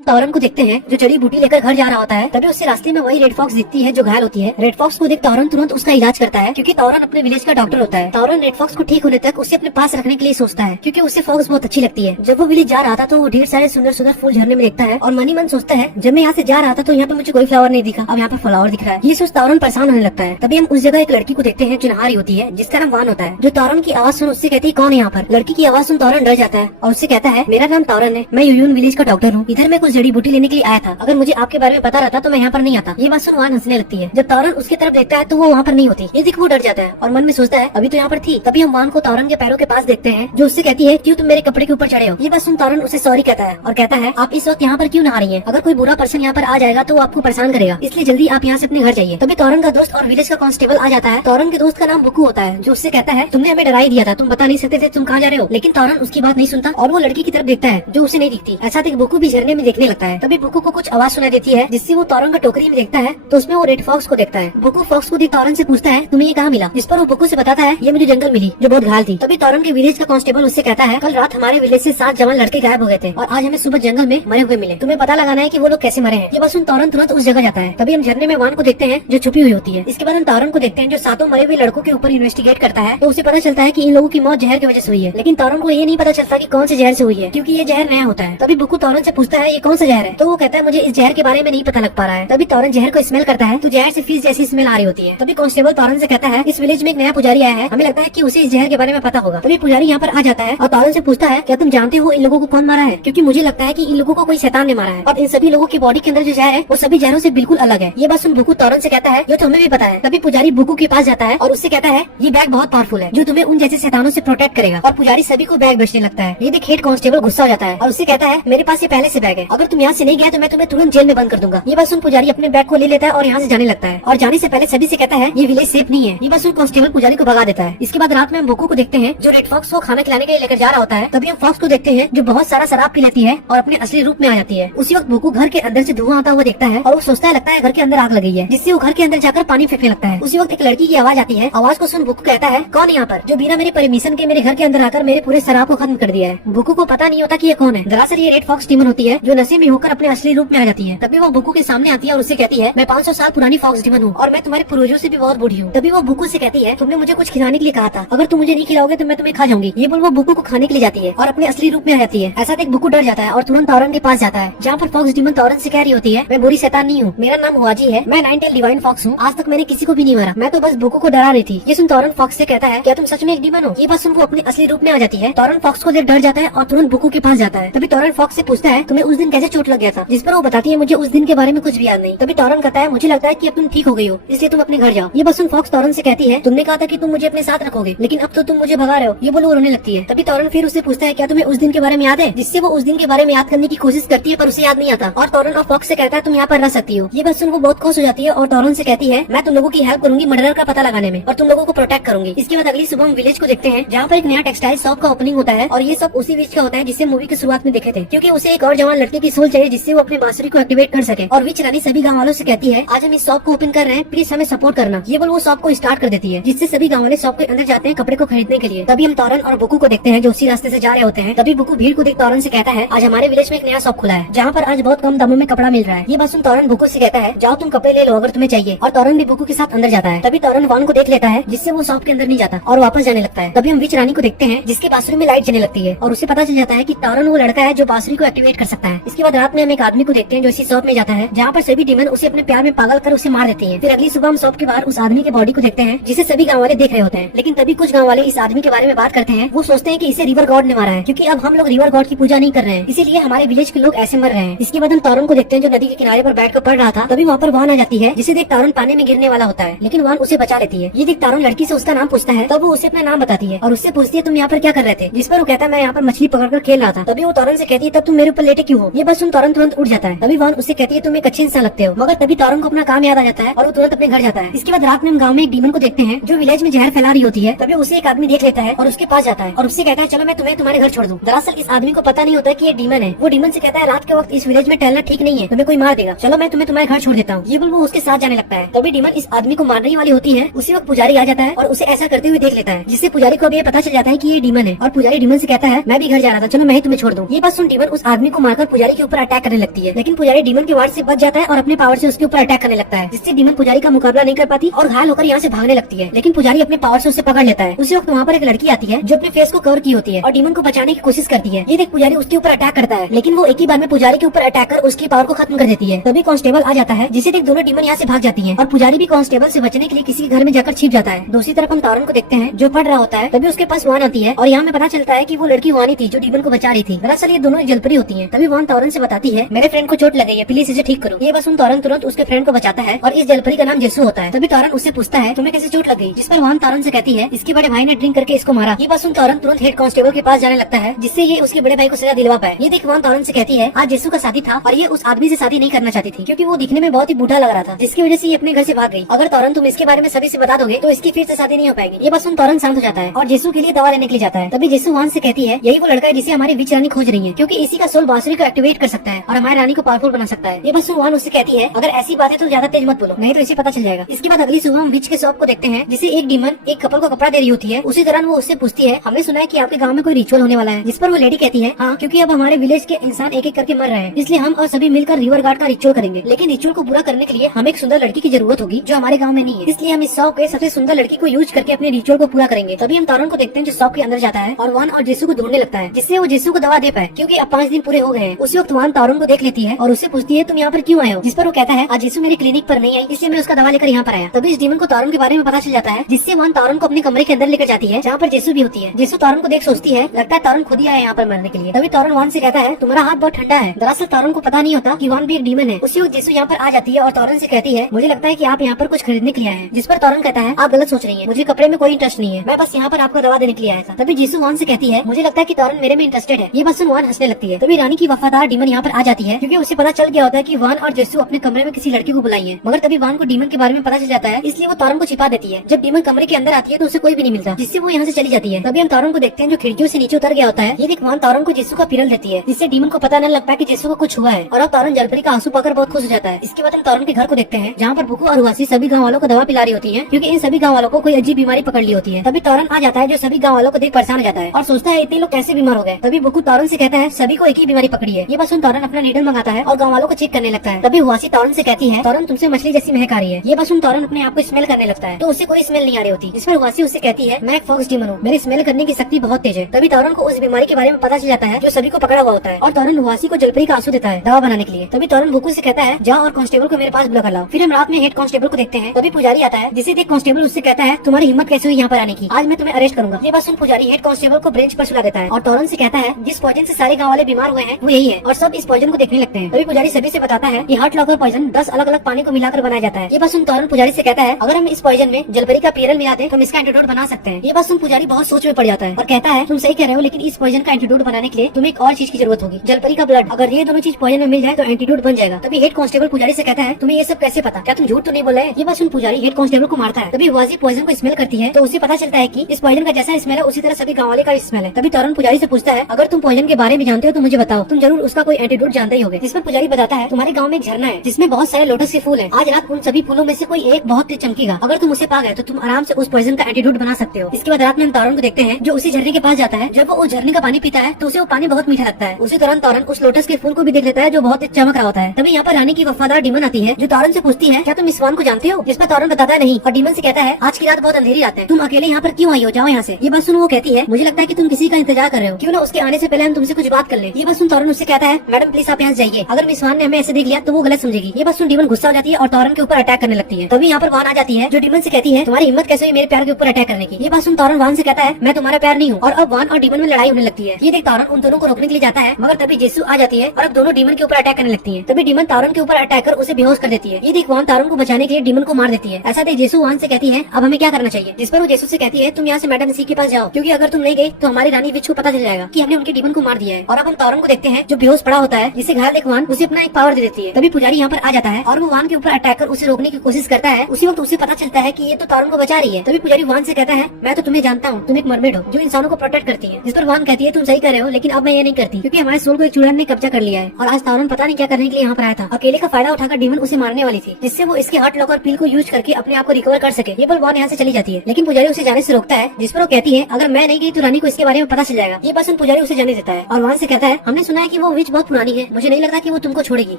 तौरन को देखते हैं जो जड़ी बूटी लेकर घर जा रहा होता है। तभी उससे रास्ते में वही रेड फॉक्स दिखती है जो घायल होती है। रेड फॉक्स को देख तौरन तुरंत उसका इलाज करता है क्योंकि तौरन अपने विलेज का डॉक्टर होता है। तौरन रेड फॉक्स को ठीक होने तक उसे अपने पास रखने के लिए सोचता है क्योंकि उसे फॉक्स बहुत अच्छी लगती है। जब वो विलेज जा रहा था तो वो ढेर सारे सुंदर सुंदर फूल झरने में देखता है और मन ही मन सोचता है जब मैं यहाँ से जा रहा था तो यहाँ पे मुझे कोई फ्लावर नहीं दिखा, अब यहाँ पे फ्लावर दिख रहा है। ये सोच तौरन परेशान होने लगता है। तभी हम उस जगह एक लड़की को देखते हैं जो नहा रही होती है जिसका नाम वान होता है। जो तौरन की आवाज सुन उससे कहती है कौन है यहाँ पर। लड़की की आवाज सुन तौरन डर जाता है और उससे कहता है मेरा नाम तौरन है, मैं यूयून विलेज का डॉक्टर हूँ। इधर मैं कुछ जड़ी बूटी लेने के लिए आया था, अगर मुझे आपके बारे में पता रहता तो मैं यहाँ पर नहीं आता। ये बात सुन वान हंसने लगती है। जब तौरन उसकी तरफ देखता है तो वो वहाँ पर नहीं होती। ये देख वो डर जाता है और मन में सोचता है अभी तो यहाँ पर थी। तभी हम वान को तौरन के पैरों के पास देखते हैं जो उससे कहती है क्यों तुम मेरे कपड़े के ऊपर चढ़े हो। ये बात सुन तौरन उसे सॉरी कहता है और कहता है आप इस वक्त यहाँ पर क्यों नहा रही है, अगर कोई बुरा पर्सन यहाँ पर आ जाएगा तो वो आपको परेशान करेगा, इसलिए जल्दी आप यहाँ से अपने घर जाइए। तभी तौरन का दोस्त और विलेज का कांस्टेबल आ जाता है। तौरन के दोस्त का नाम बुकू होता है जो उससे कहता है तुमने हमें डरा ही दिया था, तुम बता नहीं सकते थे तुम कहाँ जा रहे हो। लेकिन तौरन उसकी बात नहीं सुनता और वो लड़की की तरफ देखता है जो उसे नहीं दिखती। ऐसा देख बुकू भी झरने में देखने लगता है। तभी बुकू को कुछ आवाज सुनाई देती है जिससे वो तौरन का टोकरी में देखता है तो उसमें वो रेड फॉक्स को देखता है। बुकू फॉक्स को देख तौरन से पूछता है तुम्हें ये कहाँ मिला, जिस पर वो बुकू से बताता है ये मुझे जंगल मिली जो बहुत घायल थी। तभी तौरन के विलेज का कांस्टेबल उससे कहता है कल रात हमारे विलेज से 7 जवान लड़के गायब हो गए थे और आज हमें सुबह जंगल में मरे हुए मिले, तुम्हें पता लगाना है कि वो लोग कैसे मरे हैं। ये बस सुन तौरन तुरंत उस जगह जाता है। तभी हम झरने में वान को देखते हैं जो छुपी हुई होती है। इसके बाद हम तौरन को देखते हैं जो 7 मरे हुए लड़कों के ऊपर इन्वेस्टिगेट करता है तो उसे पता चलता है कि इन लोगों की मौत जहर की वजह से हुई है। लेकिन तौरन को ये नहीं पता चलता कि कौन से जहर से हुई है क्योंकि ये जहर नया होता है। तभी बुकू तौरन से पूछता है ये कौन सा जहर है, तो वो कहता है मुझे इस जहर के बारे में नहीं पता लग पा रहा है। तभी तौरन जहर को स्मेल करता है तो जहर से फीस जैसी स्मेल आ रही होती है। तभी कांस्टेबल तौरन से कहता है इस विलेज में एक नया पुजारी आया है, हमें लगता है कि उसे इस जहर के बारे में पता होगा। तभी पुजारी यहाँ पर आ जाता है और तौरन से पूछता है क्या तुम जानते हो इन लोगों को कौन मारा है, क्योंकि मुझे लगता है कि इन लोगों को कोई शैतान ने मारा है और इन सभी लोगों की बॉडी के अंदर जो जहर है वो सभी जहरों से बिल्कुल अलग है। ये बात सुन बुकू तौरन से कहता है ये तो हमें भी पता है। तभी पुजारी बुकू के पास जाता है और उससे कहता है ये बैग बहुत पावरफुल है जो तुम्हें उन जैसे शैतानों से प्रोटेक्ट करेगा और पुजारी सभी को बैग बेचने लगता है। ये देख हेड कांस्टेबल गुस्सा हो जाता है और उससे कहता है मेरे पास ये पहले से बैग है, अगर तुम यहाँ से नहीं गया तो मैं तुम्हें तुरंत जेल में बंद कर दूंगा। ये बात सुन पुजारी अपने बैग को ले लेता है और यहाँ से जाने लगता है और जाने से पहले सभी से कहता है ये विलेज सेफ नहीं है। ये बात सुन कांस्टेबल पुजारी को भगा देता है। इसके बाद रात में हम बुकू को देखते हैं जो रेड फॉक्स को खाना खिलाने के लिए लेकर जा रहा होता है। तभी हम फॉक्स को देखते हैं जो बहुत सारा शराब पी लेती है और अपने असली रूप में आ जाती है। उसी वक्त बुकू घर के अंदर से धुआं आता हुआ देखता है और वो सोचता है लगता है घर के अंदर आग लगी है, जिससे वो घर के अंदर जाकर पानी फेंकने लगता है। उसी वक्त एक लड़की की आवाज आती है। आवाज को सुन बुकू कहता है कौन यहाँ पर जो बिना मेरे परमिशन के मेरे घर के अंदर आकर मेरे पूरे शराब को खत्म कर दिया है। बुकू को पता नहीं होता कि ये कौन है। दरअसल ये रेड फॉक्स डीमन होती है जो नशे में होकर अपने असली रूप में आ जाती है। तभी वो बुकू के सामने आती है और उससे कहती है मैं 500 साल पुरानी फॉक्स डीमन हूँ और मैं तुम्हारे पूर्वजों से भी बहुत बूढ़ी हूँ। तभी वो बुकू से कहती है तुमने मुझे कुछ खिलाने के लिए कहा था, अगर तुम मुझे नहीं खिलाओगे तो मैं तुम्हें खा जाऊंगी। ये बोल वो बुकू को खाने के लिए जाती है और अपने असली रूप में आ जाती है। ऐसा देख बुकू डर जाता है और तुरंत तौरन के पास जाता है जहाँ पर फॉक्स डीमन तौरन से कह रही होती है मैं बुरी शैतान नहीं हूँ, मेरा नाम हुआजी है, मैं 9 टेल डिवाइन फॉक्स हूँ, आज तक मैंने किसी को भी नहीं मारा, मैं तो बस बुकू को डरा रही थी। ये सुन तौरन फॉक्स से कहता है क्या तुम सच में एक डीमन हो। ये बात सुन वो अपने असली रूप में आ जाती है। तौरन फॉक्स को देख डर जाता है और तुरंत बुकू के पास जाता है। तभी तौरन फॉक्स से पूछता है तुम्हें उस दिन कैसे चोट लग गया था, जिस पर वो बताती है मुझे उस दिन के बारे में कुछ भी याद नहीं। तभी तौरन कहता है मुझे लगता है कि अब तुम ठीक हो गई हो इसलिए तुम अपने घर जाओ। ये बात सुन फॉक्स तौरन से कहती है तुमने कहा था कि तुम मुझे अपने साथ रखोगे लेकिन अब तो तुम मुझे भगा रहे हो। ये बोलो वो रोने लगती है। तभी तौरन फिर उससे पूछता है क्या तुम्हें उस दिन के बारे में याद है, जिससे वो उस दिन के बारे में याद करने की कोशिश करती है पर उसे याद नहीं आता और तौरन और फॉक्स से कहता है तुम यहाँ पर रह सकती हो। ये बात सुन वो बहुत खुश हो जाती है और तौरन से कहती है मैं तुम लोगों की हेल्प करूंगी मर्डर का पता लगाने में और तुम लोगों को प्रोटेक्ट करूंगी। इसके बाद अगली सुबह हम विलेज को देखते हैं जहाँ पर एक नया टेक्सटाइल शॉप का ओपनिंग होता है और ये सब उसी विच का होता है जिससे मूवी की शुरुआत में देखे थे, क्योंकि उसे एक और जवान लड़के की सोल चाहिए जिससे वो अपने बांसुरी को एक्टिवेट कर सके। और विच रानी सभी गाँव वालों से कहती है आज हम इस शॉप को ओपन कर रहे हैं, प्लीज हमें सपोर्ट करना। ये बोल वो शॉप को स्टार्ट कर देती है जिससे सभी गाँव वाले शॉप के अंदर जाते हैं कपड़े को खरीदने के लिए। तभी हम तौरन और बुकू को देखते हैं जो उसी रास्ते से जा रहे होते हैं। तभी बुकू भीड़ को देख तौरन से कहता है आज हमारे विलेज में एक नया शॉप खुला है जहाँ पर आज बहुत कम दामों में कपड़ा मिल रहा है। ये बात सुन तौरन बुकू से कहता है जाओ तुम कपड़े ले लो अगर तुम्हें चाहिए, और तौरन भी बुकू के साथ अंदर जाता है। तभी तौरन वान को देख लेता है जिससे वो शॉप के अंदर नहीं जाता और वापस जाने लगता है। तभी हम विच रानी को देखते हैं जिसके बांसुरी में लाइट जलने लगती है और उसे पता चल जाता है कि तौरन वो लड़का है जो बांसुरी को एक्टिवेट कर सकता है। इसके बाद रात में हम एक आदमी को देखते हैं जो इसी शॉप में जाता है जहाँ पर सभी डीमन उसे अपने प्यार में पागल कर उसे मार देते हैं। फिर अगली सुबह हम शॉप के बाहर उस आदमी के बॉडी को देखते हैं जिसे सभी गाँव वाले देख रहे होते हैं। लेकिन तभी कुछ गाँव वाले इस आदमी के बारे में बात करते हैं। वो सोचते हैं कि इसे रिवर गॉड ने मारा है क्योंकि अब हम लोग रिवर गॉड की पूजा नहीं कर रहे हैं, इसीलिए हमारे विलेज के लोग ऐसे मर रहे हैं। इसके बाद हम तौरन को देखते हैं जो नदी के किनारे पर बैठ कर पढ़ रहा था। तभी वहाँ पर वान आ जाती है जिसे देख तौरन पानी में गिरने वाला होता है लेकिन वान उसे बचा लेती है। ये देख तौरन लड़की से उसका नाम पूछता है तब वो उसे अपना नाम बताती है और उससे पूछती है तुम यहाँ पर क्या कर रहे थे, जिस पर वो कहता है मैं यहाँ पर मछली पकड़कर खेल रहा था। तभी वो तौरन से कहती है तब तुम मेरे ऊपर लेटे क्यों हो। ये बस सुन तौरन तुरंत उठ जाता है। तभी वान उससे कहती है तुम एक अच्छे इंसान लगते हो, मगर तभी तौरन को अपना काम याद आ जाता है और वो तुरंत अपने घर जाता है। इसके बाद रात में हम गाँव में एक डीमन को देखते हैं जो विलेज में जहर फैला रही होती है। तभी उसे एक आदमी देख लेता है और उसके पास जाता है और उससे कहता है चलो मैं तुम्हें तुम्हारे घर छोड़ दूं। दरअसल इस आदमी को पता नहीं होता कि ये डीमन है। वो डीमन से कहता है रात के वक्त इस विलेज में टहलना ठीक नहीं है, तुम्हें कोई मार देगा, चलो मैं तुम्हें तुम्हारे घर छोड़ देता हूँ। ये बोल वो उसके साथ जाने लगता है। तभी डीमन इस आदमी को मारने वाली होती है। उसी वक्त पुजारी आ जाता है और उसे ऐसा करते हुए देख लेता है जिससे पुजारी को अब ये पता चल जाता है कि ये डीमन है और पुजारी डीमन से कहता है मैं भी घर जा रहा था, चलो मैं ही तुम्हें छोड़ दूं। ये बात सुन डीमन उस आदमी को मारकर पुजारी पुजारी के ऊपर अटैक करने लगती है, लेकिन पुजारी डीमन के वार से बच जाता है और अपने पावर से उसके ऊपर अटैक करने लगता है, जिससे डीमन पुजारी का मुकाबला नहीं कर पाती और घायल होकर यहाँ से भागने लगती है। लेकिन पुजारी अपने पावर से उसे पकड़ लेता है। उसी वक्त वहाँ पर एक लड़की आती है जो अपने फेस को कवर की होती है और डीमन को बचाने की कोशिश करती है। ये देख पुजारी उसके ऊपर अटैक करता है, लेकिन वो एक ही बार में पुजारी के ऊपर अटैक कर उसकी पावर को खत्म कर देती है। तभी कांस्टेबल आ जाता है, जिसे देख दोनों डीमन यहाँ से भाग जाती है और पुजारी भी कांस्टेबल से बचने के लिए किसी के घर में जाकर छिप जाता है। दूसरी तरफ हम तौरन को देखते हैं जो पढ़ रहा होता है। तभी उसके पास वान आती है और यहाँ में पता चलता है कि वो लड़की वानी थी जो डीमन को बचा रही थी। दरअसल ये दोनों जलपरी होती है। तभी वान तौरन से बताती है, मेरे फ्रेंड को चोट लग गई है, प्लीज इसे ठीक करो। ये बस तौरन तुरंत उसके फ्रेंड को बचाता है और इस जलपरी का नाम जेसु होता है। तभी तौरन उससे पूछता है, तुम्हें कैसे चोट लग गई? जिस पर वान तौरन से कहती है, इसके बड़े भाई ने ड्रिंक करके इसको मारा। ये बस तौरन तुरंत हेड कांस्टेबल के पास जाने लगता है, जिससे ये उसके बड़े भाई को सजा दिलवा पाए। ये देख वान तौरन से कहती है, आज जेसु का शादी था और ये उस आदमी से शादी नहीं करना चाहती थी क्योंकि वो दिखने में बहुत ही बूढ़ा लग रहा था, जिसकी वजह से ये अपने घर से भाग गई। अगर तौरन तुम इसके बारे में सभी से बता दोगे तो इसकी फिर से शादी नहीं हो पाएगी। ये बस तौरन शांत हो जाता है और जेसु के लिए दवा लेने के लिए जाता है। तभी जेसु वान से कहती है, यही वो लड़का है जिसे हमारी विच रानी खोज रही है, क्योंकि इसी का सोल बांसुरी को एक्टिवेट कर सकता है और हमारी रानी को पावरफुल बना सकता है। ये बस वान उससे कहती है, अगर ऐसी बात है तो ज्यादा तेज मत बोलो, नहीं तो इसे पता चल जाएगा। इसके बाद अगली सुबह हम विच के शॉप को देखते हैं, जिसे एक डीमन एक कपल को कपड़ा दे रही होती है। उसी दौरान वो उससे पूछती है, हमने सुना है कि आपके गांव में कोई रिचुअल होने वाला है। जिस पर वो लेडी कहती है, हाँ, क्योंकि अब हमारे विलेज के इंसान एक एक करके मर रहे हैं, इसलिए हम और सभी मिलकर रिवर गार्ड का रिचुअल करेंगे। लेकिन रिचुअल को पूरा करने के लिए हमें एक सुंदर लड़की की जरूरत होगी जो हमारे गाँव में नहीं है, इसलिए हम इस शॉप के सबसे सुंदर लड़की को यूज करके अपने रिचुअल को पूरा करेंगे। तभी हम तौरन को देखते हैं जो शॉप के अंदर जाता है और वान और जेसु को ढूंढने लगता है, जिससे वो जेसु को दवा दे पाए, क्योंकि अब 5 दिन पूरे हो गए हैं। उसी वक्त वान तौरन को देख लेती है और उससे पूछती है, तुम यहाँ पर क्यों आए हो? जिस पर वो कहता है, आज जेसु मेरे क्लिनिक पर नहीं आई, इसलिए मैं उसका दवा लेकर यहाँ पर आया। तभी इस डीमन को तौरन के बारे में पता चल जाता है, जिससे वान तौरन को अपने कमरे के अंदर लेकर जाती है जहाँ पर जेसु भी होती है। जेसु तौरन को देख सोचती है, लगता है तौरन खुद ही आया यहाँ पर मरने के लिए। तभी तौरन वान से कहता है, तुम्हारा हाथ बहुत ठंडा है। दरअसल तौरन को पता नहीं होता कि वान भी एक डीमन है। उसी वक्त जेसु यहाँ पर आ जाती है और तौरन से कहती है, मुझे लगता है कि आप यहाँ पर कुछ खरीदने के लिए आए हैं। जिस पर तौरन कहता है, आप गलत सोच रही हैं, मुझे कपड़े में कोई इंटरेस्ट नहीं है, मैं बस यहाँ पर आपको दवा देने के लिए आया था। तभी जेसु वान से कहती है, मुझे लगता है कि तौरन मेरे में इंटरेस्टेड है। ये बस सुन वान हंसने लगती है। तभी रानी की वफादार डीमन यहाँ पर आ जाती है, क्योंकि उसे पता चल गया होता है कि वान और जेसु अपने कमरे में किसी लड़की को बुलाई है। मगर तभी वान को डीमन के बारे में पता चल जाता है, इसलिए वो तौरन को छिपा देती है। जब डीमन कमरे के अंदर आती है तो उसे कोई भी नहीं मिलता, जिससे वो यहाँ से चली जाती है। तभी हम तौरन को देखते हैं जो खिड़कियों से नीचे उतर गया होता है। ये देख वान तौरन को जेसु का पिरल देती है, जिससे डीमन को पता न लगता कि जेसु को कुछ हुआ है और अब तौरन जलपरी का आंसू पाकर बहुत खुश हो जाता है। इसके बाद हम तौरन के घर को देखते हैं, जहाँ पर बुकु और हुआसी सभी गाँव वालों को दवा पिला रही होती है, क्योंकि इन सभी गाँव वालों को कोई अजीब बीमारी पकड़ ली होती है। तभी तौरन आ जाता है जो सभी गाँव वालों को देख परेशान हो जाता है और सोचता है इतने लोग कैसे बीमार हो गए। तभी बुकु तौरन से कहता है, सभी को एक ही बीमारी पकड़ी है। ये बस उन तौरन अपना नीडल मंगाता है और गाँव वालों को चेक करने लगता है। तभी हुआसी तौरन से कहती है, तौरन तुमसे मछली जैसी महक आ रही है। ये बस उन तौरन अपने आप को स्मेल करने लगता है, तो उसे कोई स्मेल नहीं आ रही होती। जिस पर हुआसी उससे कहती है, मैं एक फॉक्स डीमन हूँ, मेरी स्मेल करने की शक्ति बहुत तेज है। तभी तौरन को उस बीमारी के बारे में पता चल जाता है जो सभी को पकड़ा हुआ होता है और तौरन हुआसी को जलपरी का आंसू देता है दवा बनाने के लिए। तभी तौरन बुकु से कहता है, जाओ और कांस्टेबल को मेरे पास बुला कर लाओ। फिर हम रात में हेड कांस्टेबल को देखते हैं। तभी पुजारी आता है, जिसे देख कांस्टेबल उससे कहता है, तुम्हारी हिम्मत कैसे हुई यहाँ पर आने की, आज मैं तुम्हें अरेस्ट करूंगा। ये बात सुन पुजारी हेड कांस्टेबल को ब्रेंच पर सुला देता है और तौरन से कहता है, जिस पॉइजन से सारे गाँव वाले बीमार हुए हैं वो यही है और सब इस पॉइजन को देखने लगते हैं। तभी पुजारी सभी से बताता है, ये हार्ट लॉकर पॉइजन 10 अलग अलग पानी को मिलाकर बनाया जाता है। ये बात सुन तौरन पुजारी से कहता है, अगर हम इस पॉइजन में जलपरी का पेरल मिला दें तो हम इसका एंटीडोट बना सकते हैं। ये बात सुन पुजारी बहुत सोच में पड़ जाता है और कहता है, तुम सही कह रहे हो, लेकिन इस पॉइजन का एंटीडोट बनाने के लिए तुम्हें एक और चीज की जरूरत होगी, जलपरी का ब्लड। अगर ये दोनों चीज पॉइजन में मिल जाए तो एंटीडोट बन जाएगा। तभी हेड कांस्टेबल पुजारी से कहता है, तुम्हें ये सब कैसे पता, क्या तुम झूठ तो नहीं बोल रहे? ये बात सुन पुजारी हेड कांस्टेबल को मारता है। तभी हुआसी पॉइजन को स्मेल करती है तो उसे पता चलता है कि इस पॉइजन का जैसा स्मेल है उसी तरह सभी गाँव वाले का स्मेल है। तभी तौरन पुजारी से पूछता है, अगर तुम पॉइजन के बारे में जानते हो तो मुझे बताओ, तुम जरूर उसका कोई एंटीडोट जानते ही होगे। जिस पर पुजारी बताता है, तुम्हारे गाँव में एक झरना है जिसमें बहुत सारे लोटस के फूल है, आज रात उन सभी फूलों में से कोई एक बहुत तेज चमकेगा, अगर तुम उसे पा गए तो तुम आराम से उस पॉइजन का एंटीडोट बना सकते हो। इसके बाद रात में हम तौरन को देखते हैं जो उसी झरने के पास जाता है। जब वो उस झरने का पानी पीता है तो उसे वो पानी बहुत मीठा लगता है। उसी दौरान तौरन उस लोटस के फूल को भी देख लेता है जो बहुत तेज चमक रहा होता है। तभी यहाँ पर रानी की वफादार डीमन आती है जो तौरन से पूछती है, क्या तुम इस वान को जानते हो? जिस पर तौरन बताता है नहीं और डीमन से कहता है, आज की रात बहुत अंधेरी रात है, तुम अकेले यहाँ पर क्यों आई हो, जाओ यहाँ से। ये बात सुन वो कहती है, मुझे लगता है कि तुम किसी का इंतजार कर रहे हो, क्यों ना उसके आने से पहले हम तुमसे कुछ बात कर ले। ये बात सुन तौरन उससे कहता है, मैडम प्लीज आप यहाँ से जाइए, अगर मिस वान ने हमें ऐसे देख लिया तो वो गलत समझेगी। ये बात सुन डीमन गुस्सा हो जाती है और तौरन के ऊपर अटैक करने लगती है। तभी यहाँ पर वान आ जाती है जो डीमन से कहती है, तुम्हारी हिम्मत कैसे हुई मेरे प्यार के ऊपर अटैक करने की। ये बात सुन तौरन वान से कहता है, मैं तुम्हारा प्यार नहीं हूँ। और अब वान और डीमन में लड़ाई होने लगती है। ये देख तौरन उन दोनों को रोकने के लिए जाता है, मगर तभी जेसु आ जाती है और अब दोनों डीमन के ऊपर अटैक करने लगती है। तभी डीमन तौरन के ऊपर अटैक कर उसे बेहोश कर देती है। ये देख वान तौरन को बचाने के लिए डीमन को मार देती है। ऐसा देख जेसु वान से कहती है, अब हमें क्या करना चाहिए। जिस पर वो जेसु से कहती है, तुम यहाँ से मैडम सी के पास जाओ, क्योंकि अगर तुम नहीं गई तो हमारी रानी विच को पता चल जाएगा कि हमने उनके डीमन को मार दिया है। और अब हम तौरन को देखते हैं जो बेहोश पड़ा होता है, जिसे घायल देख वान उसे अपना एक पावर दे देती है। तभी पुजारी यहाँ पर आ जाता है और वो वान के ऊपर अटैक कर उसे रोकने की कोशिश करता है। उसी वक्त उसे पता चलता है कि ये तो तौरन को बचा रही है। तभी पुजारी वान से कहता है, मैं तो तुम्हें जानता हूँ, तुम एक मरमेड हो जो इंसानों को प्रोटेक्ट करती है। जिस पर वान कहती है, तुम सही कर रहे हो, लेकिन अब मैं ये नहीं करती, क्योंकि हमारे सोल को एक चुड़ैल ने कब्जा कर लिया है और आज तौरन पता नहीं क्या करने के लिए यहाँ पर आया था। अकेले का फायदा उठाकर डीमन उसे मारने वाली थी, जिससे वो इसके हार्ट लॉकर पिल को यूज करके अपने आप को रिकवर कर सके। ये पर वान यहाँ से चली जाती है, लेकिन पुजारी उसे जाने से रोकता है। जिस पर वो कहती है, अगर मैं नहीं गई तो रानी को इसके बारे में पता चल जाएगा। ये बस पुजारी उसे जाने देता है और वान से कहता है, हमने सुना है कि वो विच बहुत पुरानी है, मुझे नहीं लगता कि वो तुमको छोड़ेगी।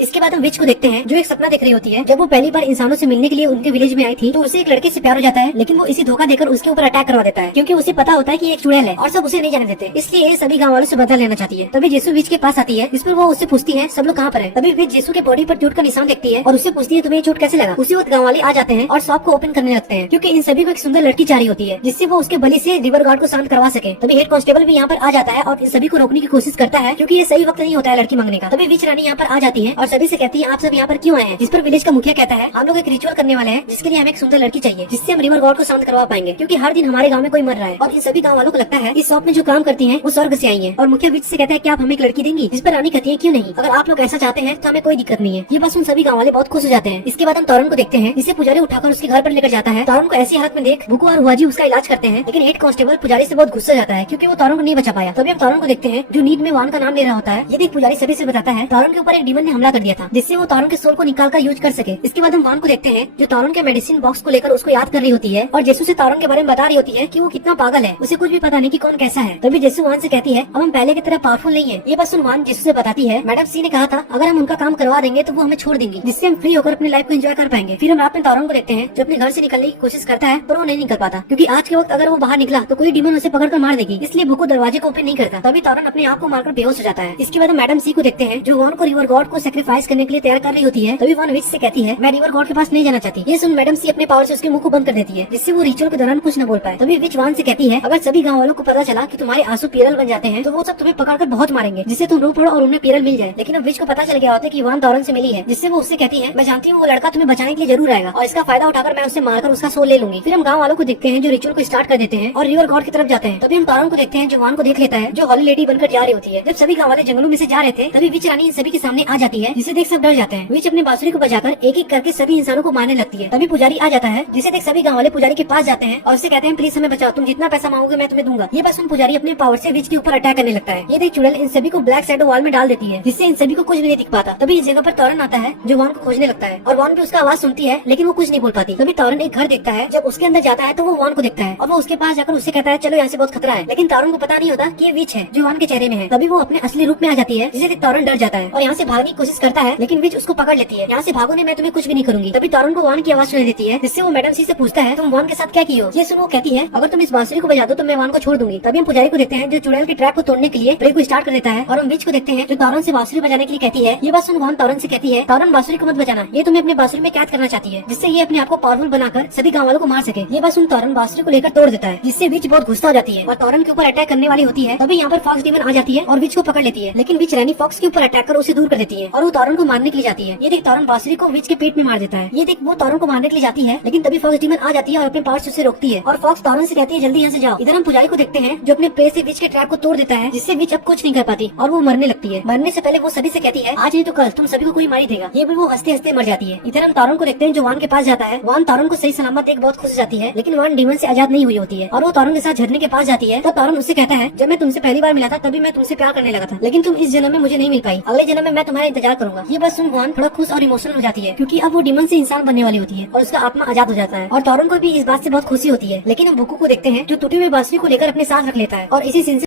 इसके बाद हम विच को देखते हैं जो एक सपना देख रही होती है। जब वो पहली बार इंसानों से मिलने के लिए उनके विलेज में आई थी तो उसे एक लड़के से प्यार हो जाता है, लेकिन वो इसी धोखा देकर उसके ऊपर अटैक करवा देता है क्योंकि उसे पता होता है कि एक चुड़ैल है और सब उसे नहीं जाने देते, इसलिए ये सभी गाँव वालों से बदला लेना चाहती है। तभी जेसू विच के पास आती है, जिस पर वो उससे पूछती है सब लोग कहाँ पर है। तभी विच जेसू के बॉडी पर चोट का निशान देखती है और उससे पूछती है तुम्हें चोट कैसे लगा। उसी वक्त गाँव वाले आ जाते हैं और शॉप को ओपन करने लगते हैं क्योंकि इन सभी को एक सुंदर लड़की चाहिए होती है जिससे वो उसके बलि से रिवर गार्ड को शांत करवा सके। तभी हेड कांस्टेबल भी यहाँ पर आ जाता है और इन सभी को रोकने की कोशिश करता है क्योंकि ये सही वक्त नहीं होता है लड़की मांगने का। तभी विच रानी यहाँ पर आ जाती है और सभी से कहती है आप सब यहाँ पर क्यों आए हैं। जिस पर विलेज का मुखिया कहता है हम लोग एक रिचुअल करने वाले हैं जिसके लिए हमें एक सुंदर लड़की चाहिए जिससे हम रिवर गॉड को शांत करवा पाएंगे क्योंकि हर दिन हमारे गाँव में कोई मर रहा है और इन सभी गाँव वालों को लगता है इस शॉप में जो काम करती है वो स्वर्ग से आई है। और मुखिया विच से कहता है कि आप हमें एक लड़की देंगी। जिस पर रानी कहती है क्यों नहीं, अगर आप लोग ऐसा चाहते हैं तो हमें कोई दिक्कत नहीं है। ये बस उन सभी गाँव वाले बहुत खुश हो जाते हैं। इसके बाद हम तौरन को देखते हैं जिसे पुजारी उठाकर उसके घर पर लेकर जाता है। तौरन को ऐसी हालत में देख बुकू और हुआजी उसका इलाज करते हैं, लेकिन हेड कांस्टेबल पुजारी से बहुत गुस्सा जाता है क्योंकि वो तौरन को नहीं बचा पाया। तभी हम तौरन को देखते हैं जो नींद में वान का नाम ले रहा होता है। ये देख पुजारी सभी से बताता है तौरन के ऊपर एक डीमन ने हमला कर दिया था जिससे वो तौरन के सोल को निकाल कर यूज कर सके। इसके बाद हम वान को देखते हैं जो तौरन के मेडिसिन बॉक्स को लेकर उसको याद कर रही होती है और जेसू से तौरन के बारे में बता रही होती है कि वो कितना पागल है, उसे कुछ भी पता नहीं कि कौन कैसा है। तभी जेसू वान से कहती है अब हम पहले की तरह पावरफुल नहीं है। ये बस सुन वान जेसू से बताती है मैडम सी ने कहा था अगर हम उनका काम करवा देंगे तो वो हमें छोड़ देंगी जिससे हम फ्री होकर अपनी लाइफ को एंजॉय कर पाएंगे। फिर हम रात में तौरन को देखते हैं जो अपने घर से निकलने की कोशिश करता है पर वो नहीं निकल पाता क्योंकि आज के वक्त अगर वो बाहर निकला तो कोई डीमन उसे पकड़कर मार देगी, इसलिए बुकू दरवाजे को ओपन नहीं करता। तभी तौरन अपने आप को मारकर बेहोश हो जाता है। इसके बाद हम मैडम सी को देखते हैं जो वान को रिवर गॉड को सेक्रीफाइस करने के लिए तैयार कर रही होती है। तभी वान विच से कहती है मैं रिवर गॉड के पास नहीं जाना चाहती। ये सुन मैडम सी अपने पावर से उसके मुंह को बंद कर देती है जिससे वो रिचुअल के दौरान कुछ न बोल पाए। तभी विच वान से कहती है अगर सभी गाँव वालों को पता चला कि तुम्हारे आंसू पियरल बन जाते हैं तो वो सब तुम्हें पकड़कर बहुत मारेंगे जिससे तुम रो पड़ो और उन्हें पियरल मिल जाए। लेकिन अब विच को पता चल गया होता है कि वान तौरन से मिली है जिससे वो उससे कहती है मैं जानती हूँ वो लड़का तुम्हें बचाने के लिए जरूर आएगा और इसका फायदा उठाकर मैं उससे मारकर उसका सोल ले लूंगी। फिर हम गाँव वालों को देखते हैं जो रिचुअल को स्टार्ट कर देते हैं और रिवर गॉड की तरफ जाते हैं। तभी हम तौरन को देखते हैं जो वान को देख लेता है जो हॉली लेडी बनकर जा रही होती है। जब सभी गाँव वाले जंगलों में से जा रहे थे तभी विच रानी इन सभी के सामने आ जाती है जिसे देख सब डर जाते हैं। विच अपने बांसुरी को बजाकर एक एक करके सभी इंसानों को मारने लगती है। तभी पुजारी आ जाता है जिसे देख सभी गाँव वाले पुजारी के पास जाते हैं और उससे कहते हैं प्लीज हमें बचाओ, तुम जितना पैसा मांगोगे मैं तुम्हें दूंगा। ये बस उन पुजारी अपने पावर से विच के ऊपर अटैक करने लगता है। ये देख चुड़ैल इन सभी को ब्लैक शैडो वॉल में डाल देती है जिससे इन सभी को कुछ भी नहीं दिख पाता। तभी इस जगह पर तौरन आता है जो वान को खोजने लगता है और वान भी उसका आवाज सुनती है लेकिन वो कुछ नहीं बोल पाती। तभी तौरन एक घर देखता है, जब उसके अंदर जाता है तो वो वान को देखता है और वो उसके पास जाकर उससे कहता है चलो यहाँ से बहुत खतरा है। लेकिन तौरन को पता नहीं होता कि ये विच है जो वान के चेहरे में है। तभी वो अपने असली रूप में आ जाती है जिसे देख तौरन डर जाता है और यहाँ से भागने की कोशिश करता है लेकिन विच उसको पकड़ लेती है। यहाँ से भागो नहीं, मैं तुम्हें कुछ भी नहीं करूंगी। तभी तौरन को वान की आवाज सुनाई देती है जिससे वो मैडम सी से पूछता है तुम वान के साथ क्या की हो। ये सुन वो कहती है अगर तुम इस बांसुरी को बजा दो तो मैं वान को छोड़ दूंगी। तभी हम पुजारी को देखते हैं जो चुड़ैल के ट्रैप को तोड़ने के लिए प्रे को स्टार्ट कर देता है और हम विच को देखते हैं जो तौरन से बांसुरी बजाने के लिए कहती है। ये बात सुन वान तौरन से कहती है तौरन बांसुरी को मत बजाना, ये तुम्हें अपने बांसुरी में कैद करना चाहती है जिससे ये अपने आप को पावरफुल बनाकर सभी गाँव वालों को मार सके। ये बात सुन तौरन बांसुरी को लेकर तोड़ देता है जिससे विच बहुत गुस्सा हो जाती है और तौरन के ऊपर अटैक करने वाली होती है। तभी यहाँ पर फॉक्स डीमन आ जाती है और विच को पकड़ लेती है लेकिन विच रानी फॉक्स के ऊपर अटैक कर उसे दूर कर देती है और वो तौरन को मारने के लिए जाती है। ये देख तौरन बांसुरी को विच के पेट में मार देता है। ये देख वो तौरन को मारने के लिए जाती है लेकिन तभी फॉक्स डीमन आ जाती है और अपने पावर से उसे रोकती है और फॉक्स तौरन से कहती है जल्दी यहाँ से जाओ। इधर हम पुजारी को देखते हैं जो अपने प्रे से विच के ट्रैप को तोड़ देता है जिससे विच अब कुछ नहीं कर पाती और वो मरने लगती है। मरने से पहले वो सभी से कहती है आज नहीं तो कल तुम सभी को कोई मार ही देगा। ये भी वो हंसते हंसते मर जाती है। इधर हम तौरन को देखते हैं जो वान के पास जाता है। वान तौरन को सही सलामत एक बहुत खुश हो जाती है लेकिन वान डीमन से आजाद नहीं हुई होती है और वो तौरन के साथ झरने के पास जाती है। तो तौरन उससे कहता है जब मैं तुमसे पहली बार मिला था तभी मैं तुमसे प्यार करने लगा था लेकिन तुम इस जन्म में मुझे नहीं मिल पाई, अगले जन्म में मैं तुम्हारा इंतजार करूंगा। ये बस सुन वान थोड़ा खुश और इमोशनल हो जाती है क्योंकि अब वो डीमन से इंसान बनने वाली होती है और उसका आत्मा आजाद हो जाता है और तौरन को भी इस बात से बहुत खुशी होती है। लेकिन हम बुकू को देखते हैं जो टूटी हुई बांसुरी को लेकर अपने साथ रख लेता है और इसी